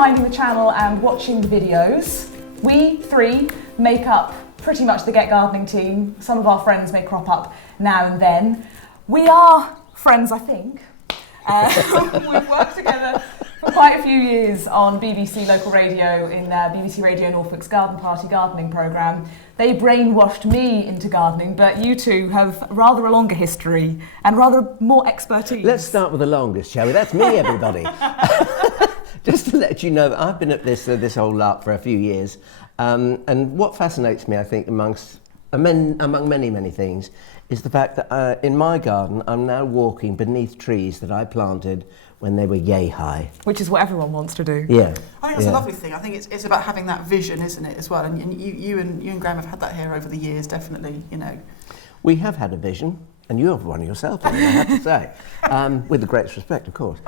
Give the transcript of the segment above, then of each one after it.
finding the channel and watching the videos. We three make up pretty much the Get Gardening team. Some of our friends may crop up now and then. We are friends, I think. We've worked together for quite a few years on BBC local radio in BBC Radio Norfolk's Garden Party gardening programme. They brainwashed me into gardening, but you two have rather a longer history and rather more expertise. Let's start with the longest, shall we? That's me, everybody. Just to let you know that I've been at this whole lark for a few years, and what fascinates me, I think, among many things, is the fact that in my garden I'm now walking beneath trees that I planted when they were yay high. Which is what everyone wants to do. Yeah. I think that's a lovely thing. I think it's about having that vision, isn't it, as well? And you and Graham have had that here over the years, definitely, you know. We have had a vision, and you have one yourself, I have to say, with the greatest respect, of course.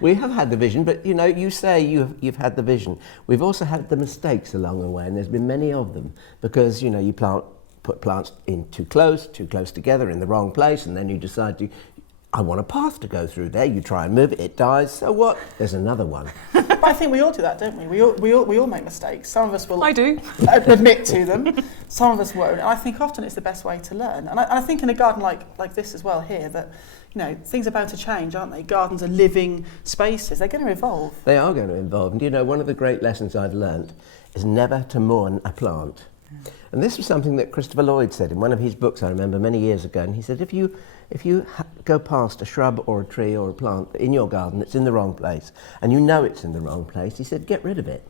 We have had the vision, but you know, you say you've had the vision. We've also had the mistakes along the way, and there's been many of them, because you know you put plants in too close together in the wrong place, and then you decide I want a path to go through there. You try and move it, it dies. So what? There's another one. But I think we all do that, don't we? We all make mistakes. Some of us will. I do. Admit to them. Some of us won't. And I think often it's the best way to learn. And I think in a garden like this as well here, that you know things are bound to change, aren't they? Gardens are living spaces. They're going to evolve. They are going to evolve. And you know, one of the great lessons I've learnt is never to mourn a plant. Yeah. And this was something that Christopher Lloyd said in one of his books, I remember many years ago. And he said, if you go past a shrub or a tree or a plant in your garden that's in the wrong place, and you know it's in the wrong place, he said, get rid of it.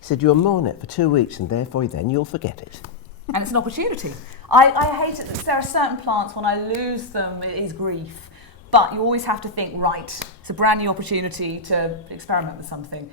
He said, you'll mourn it for 2 weeks and therefore then you'll forget it. And it's an opportunity. I hate it. There are certain plants, when I lose them, it is grief. But you always have to think, right, it's a brand new opportunity to experiment with something.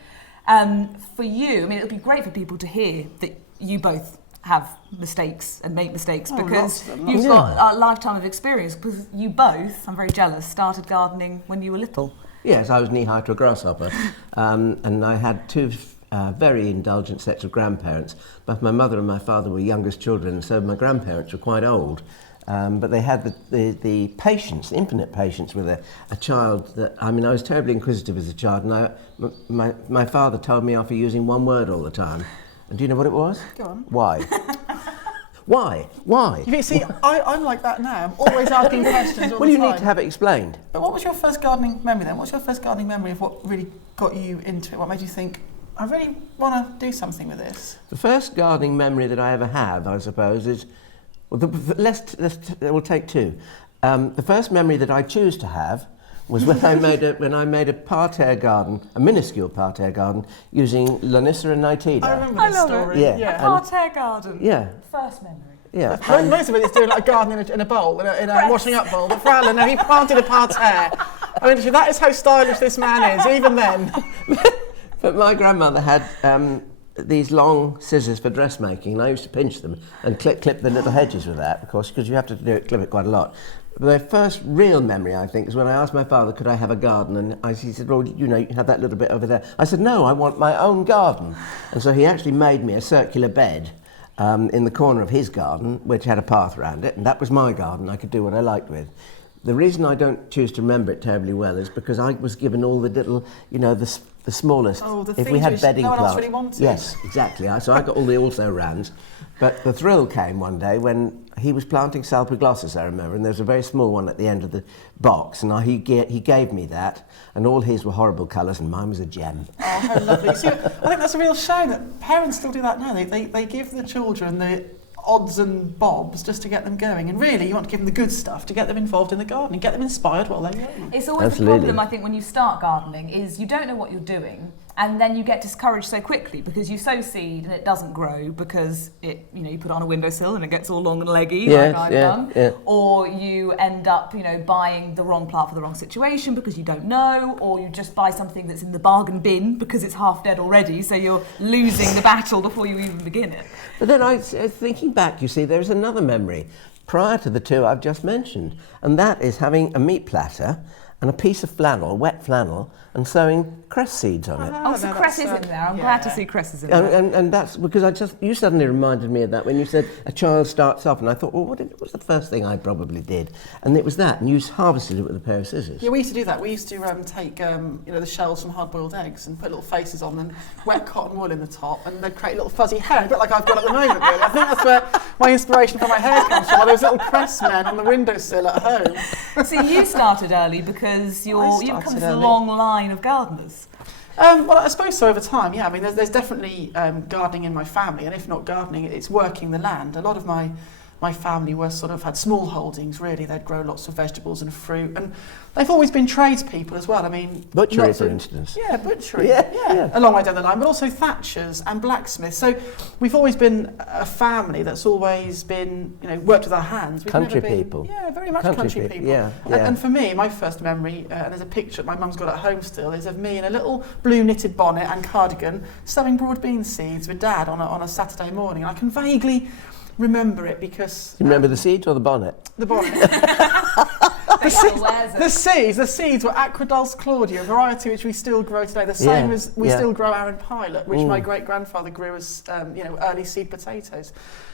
For you, I mean, it would be great for people to hear that you both have mistakes and make mistakes, because you've got a lifetime of experience, because you both, I'm very jealous, started gardening when you were little. Yes, I was knee-high to a grasshopper, and I had two very indulgent sets of grandparents. Both my mother and my father were youngest children, and so my grandparents were quite old. But they had the patience, infinite patience with a child that, I mean, I was terribly inquisitive as a child, and my father told me off for using one word all the time. And do you know what it was? Go on. Why? Why? Why? You see, I'm like that now. I'm always asking questions all Well, the you time. need to have it explained. But what was your first gardening memory then? What's your first gardening memory of what really got you into it? What made you think, I really want to do something with this? The first gardening memory that I ever have, I suppose, is, well, we'll take two. The first memory that I choose to have was when I made a parterre garden, a minuscule parterre garden, using Lonicera nitida. I remember this story. Yeah. A parterre garden. Yeah. First memory. Yeah. Most of it is doing like a garden in a bowl, in a washing up bowl. But for Alan, no, he planted a parterre. I mean, that is how stylish this man is, even then. But my grandmother had these long scissors for dressmaking, and I used to pinch them and clip the little hedges with that, of course, because you have to clip it quite a lot. The first real memory, I think, is when I asked my father, could I have a garden? And he said, well, you know, you have that little bit over there. I said, no, I want my own garden. And so he actually made me a circular bed in the corner of his garden, which had a path around it, and that was my garden. I could do what I liked with. The reason I don't choose to remember it terribly well is because I was given all the little, you know, the smallest. Oh, the if we things had which bedding no one else plants. really wanted. Yes, exactly. So I got all the also-rans. But the thrill came one day when he was planting salpiglossus, I remember, and there was a very small one at the end of the box, and he gave me that, and all his were horrible colours, and mine was a gem. Oh, how lovely. See, I think that's a real shame that parents still do that now. They give the children the odds and bobs just to get them going, and really you want to give them the good stuff to get them involved in the garden and get them inspired while they're young. It's always the problem, I think, when you start gardening, is you don't know what you're doing, and then you get discouraged so quickly because you sow seed and it doesn't grow because you put it on a windowsill and it gets all long and leggy, like I've done, or you end up buying the wrong plant for the wrong situation because you don't know, or you just buy something that's in the bargain bin because it's half dead already, so you're losing the battle before you even begin it. But then I was thinking back, you see, there's another memory prior to the two I've just mentioned, and that is having a meat platter and a piece of flannel, wet flannel, and sowing cress seeds on it. Oh, so cress is in there. I'm glad to see cress is in there. And that's because you suddenly reminded me of that when you said a child starts off, and I thought, well, what was the first thing I probably did? And it was that, and you harvested it with a pair of scissors. Yeah, we used to do that. We used to take the shells from hard-boiled eggs and put little faces on them, wet cotton wool in the top, and they'd create little fuzzy hair, a bit like I've got at the moment, really. I think that's where my inspiration for my hair comes from, those little cress men on the windowsill at home. So you started early because you've come from a long line of gardeners. Well, I suppose so over time, yeah. I mean, there's definitely gardening in my family, and if not gardening, it's working the land. A lot of my family had small holdings, really. They'd grow lots of vegetables and fruit, and they've always been tradespeople as well. I mean... Butchery, for instance. Yeah, butchery. Yeah. A long way down the line, but also thatchers and blacksmiths. So we've always been a family that's always been, worked with our hands. Country people. Yeah, very much country people. Yeah. And for me, my first memory, and there's a picture that my mum's got at home still, is of me in a little blue knitted bonnet and cardigan, sowing broad bean seeds with Dad on a Saturday morning. And I can vaguely remember it because... You remember the seeds or the bonnet? The bonnet. The seeds were Aquadulus Claudia, a variety which we still grow today. The same as we still grow Arran Pilot, which my great-grandfather grew as early seed potatoes.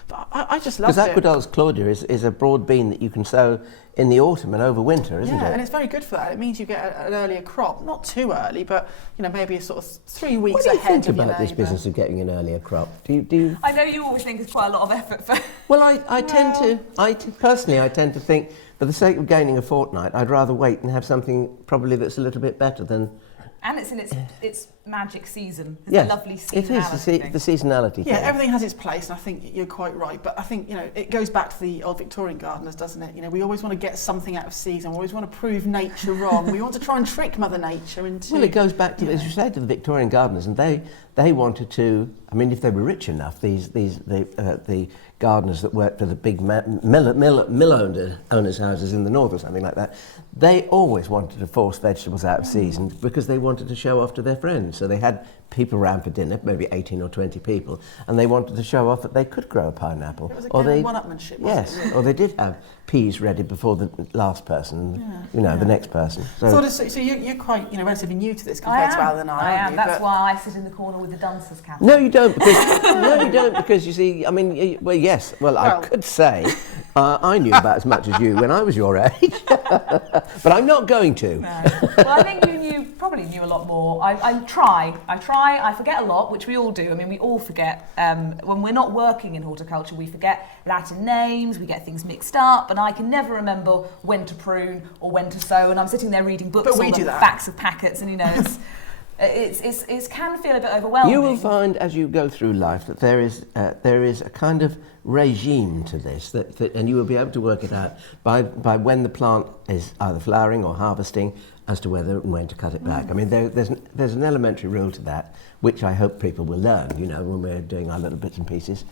But I just loved it. Because Aquadulus Claudia is a broad bean that you can sow in the autumn and over winter, isn't it? Yeah, and it's very good for that. It means you get an earlier crop, not too early, but maybe a sort of 3 weeks ahead. What do you think about this business of getting an earlier crop? Do you? I know you always think it's quite a lot of effort for. Well, I tend to think, for the sake of gaining a fortnight, I'd rather wait and have something probably that's a little bit better than. And it's in its magic season. It's a lovely seasonality. It is the seasonality thing. Yeah, everything has its place, and I think you're quite right. But I think it goes back to the old Victorian gardeners, doesn't it? We always want to get something out of season. We always want to prove nature wrong. We want to try and trick Mother Nature into. Well, it goes back to, as you say, to the Victorian gardeners, and they wanted to. I mean, if they were rich enough, the gardeners that worked for the big mill owners' houses in the north or something like that, they always wanted to force vegetables out of season because they wanted to show off to their friends. So they had people around for dinner, maybe 18 or 20 people, and they wanted to show off that they could grow a pineapple. It was a game of one-upmanship, wasn't it? Or they did have peas ready before the last person, the next person. So you're quite, relatively new to this compared to Alan and I am. That's why I sit in the corner with the dunces cap. No, you don't, because you see, I mean, I could say I knew about as much as you when I was your age, but I'm not going to. No. Well, I think you probably knew a lot more. I try, I forget a lot, which we all do. I mean, we all forget. When we're not working in horticulture, we forget Latin names, we get things mixed up, and I can never remember when to prune or when to sow, and I'm sitting there reading books on the backs of packets, and it can feel a bit overwhelming. You will find as you go through life that there is a kind of regime to this, and you will be able to work it out by when the plant is either flowering or harvesting, as to whether and when to cut it back. I mean, there's an elementary rule to that, which I hope people will learn, when we're doing our little bits and pieces.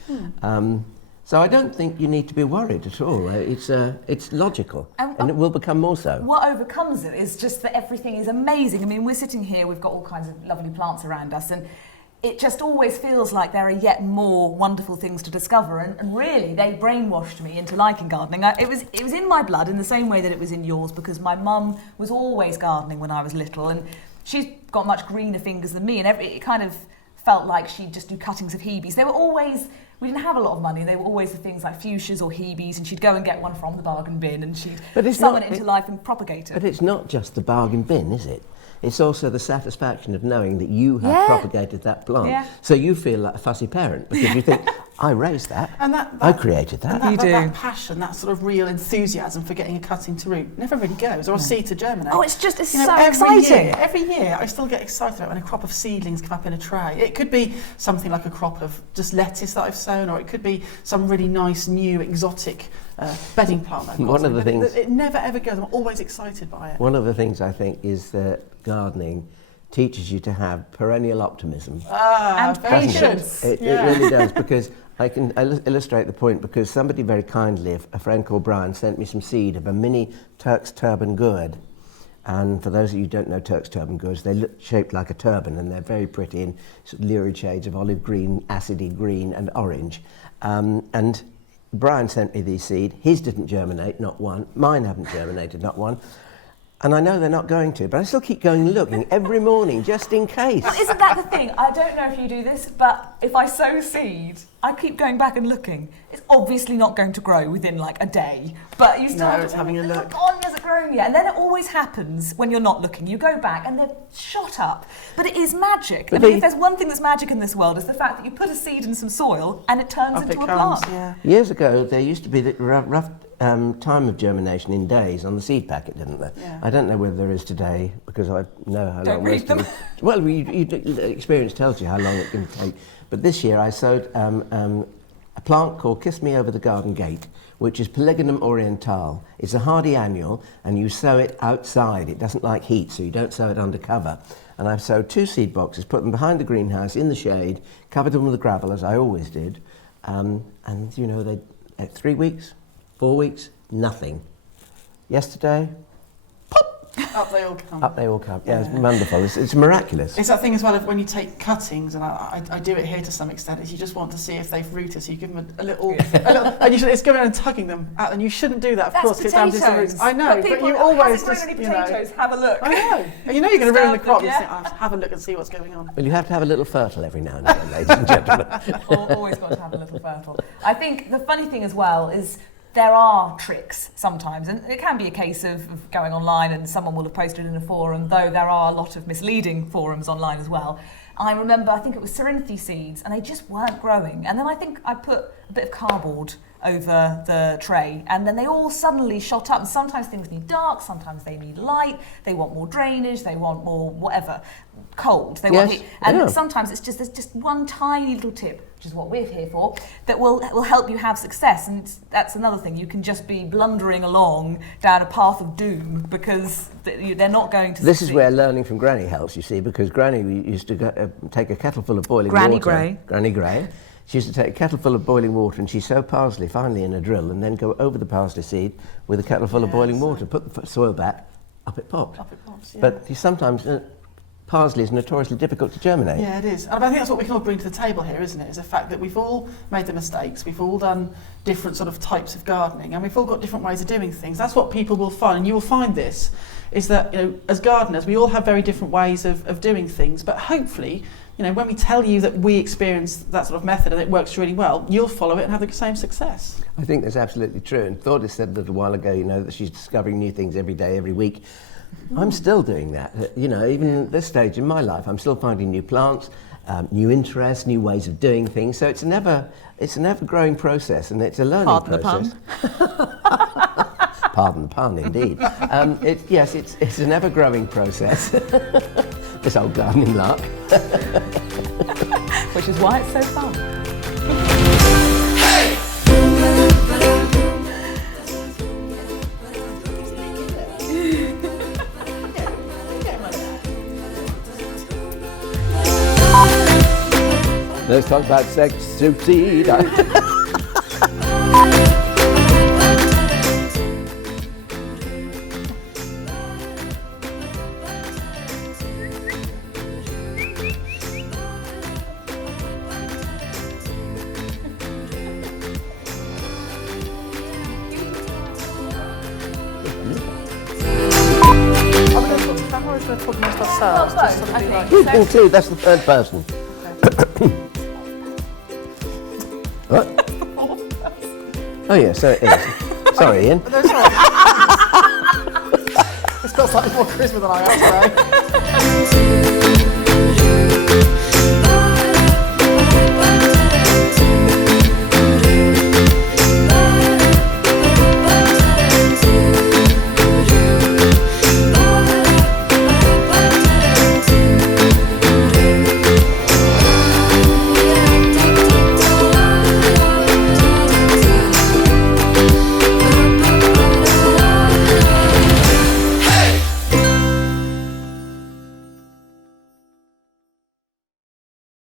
So I don't think you need to be worried at all. It's logical, and it will become more so. What overcomes it is just that everything is amazing. I mean, we're sitting here, we've got all kinds of lovely plants around us, and it just always feels like there are yet more wonderful things to discover, and really they brainwashed me into liking gardening. It was in my blood in the same way that it was in yours, because my mum was always gardening when I was little, and she's got much greener fingers than me, and it kind of felt like she'd just do cuttings of Hebes. They were always, we didn't have a lot of money, they were always the things like fuchsias or Hebes, and she'd go and get one from the bargain bin, and she'd summon it into life and propagate it. But it's not just the bargain bin, is it? It's also the satisfaction of knowing that you have propagated that plant. Yeah. So you feel like a fussy parent because you think, I raised that, and I created that. And that passion, that sort of real enthusiasm for getting a cutting to root never really goes, or a seed to germinate. Oh, it's so exciting. Every year I still get excited about when a crop of seedlings come up in a tray. It could be something like a crop of just lettuce that I've sown, or it could be some really nice, new, exotic bedding plant. One of the things... It never ever goes. I'm always excited by it. One of the things I think is that gardening teaches you to have perennial optimism. And patience. It really does, because I can illustrate the point, because somebody very kindly, a friend called Brian, sent me some seed of a mini Turk's turban gourd. And for those of you who don't know Turk's turban gourds, they look shaped like a turban, and they're very pretty in sort of lurid shades of olive green, acidy green and orange. And Brian sent me these seed. His didn't germinate, not one. Mine haven't germinated, not one. And I know they're not going to, but I still keep going looking every morning just in case. Well, isn't that the thing? I don't know if you do this, but if I sow seed, I keep going back and looking. It's obviously not going to grow within like a day, but you still have it's to, having a look. Oh, has it grown yet? And then it always happens when you're not looking. You go back and they're shot up. But it is magic. I mean, if there's one thing that's magic in this world, it's the fact that you put a seed in some soil and it turns into a plant. Yeah. Years ago, there used to be the rough time of germination in days on the seed packet, didn't there? Yeah. I don't know whether there is today, because I know how Don't long read them. Well, experience tells you how long it can take. But this year I sowed a plant called Kiss Me Over the Garden Gate, which is Polygonum orientale. It's a hardy annual, and you sow it outside. It doesn't like heat, so you don't sow it under cover. And I've sowed 2 seed boxes, put them behind the greenhouse in the shade, covered them with gravel, as I always did. And, you know, they 3 weeks, 4 weeks, nothing. Yesterday, Up they all come. up they all come. Yeah, it's wonderful. It's miraculous. It's that thing as well of when you take cuttings, and I do it here to some extent, is you just want to see if they've rooted, so you give them a little, and it's going around and tugging them out, and you shouldn't do that, of course, because it damages the roots. I know, but you always just, potatoes, have a look. I know. And you know you're going to ruin the crop, Yeah. you think, oh, have a look and see what's going on. Well, you have to have a little fertile every now and then, ladies and gentlemen. Always got to have a little fertile. I think the funny thing as well is there are tricks sometimes, and it can be a case of going online and someone will have posted in a forum, though there are a lot of misleading forums online as well. I remember, I think it was Seasonality seeds, and they just weren't growing. And then I think I put a bit of cardboard over the tray, and then they all suddenly shot up. And sometimes things need dark, sometimes they need light, they want more drainage, they want more whatever, cold, they want heat. And sometimes it's just, there's just one tiny little tip, which is what we're here for, that will help you have success. And that's another thing, you can just be blundering along down a path of doom because they're not going to This succeed. is where learning from Granny helps, you see, because Granny used to take a kettle full of boiling Granny water. Grey. Granny Grey. She used to take a kettle full of boiling water and she'd sow parsley finely in a drill and then go over the parsley seed with a kettle full of boiling water, put the soil back, up it popped. Up it pops, yeah. But sometimes parsley is notoriously difficult to germinate. Yeah, it is. And I think that's what we can all bring to the table here, isn't it? Is the fact that we've all made the mistakes, we've all done different sort of types of gardening, and we've all got different ways of doing things. That's what people will find, and you will find this, is that, you know, as gardeners, we all have very different ways of doing things, but hopefully, you know, when we tell you that we experience that sort of method and it works really well, you'll follow it and have the same success. I think that's absolutely true. And Thordis said a little while ago, you know, that she's discovering new things every day, every week. I'm still doing that. You know, even at this stage in my life, I'm still finding new plants, new interests, new ways of doing things. So it's an ever-growing process, and it's a learning process. Pardon the pun, indeed. It's an ever-growing process. This old gardening lark. Which is why it's so fun. Let's talk about sex, succeed. You too, that's the third person. What? Oh yeah, so it is. Sorry, Ian. No, sorry. It's got slightly more charisma than I have today.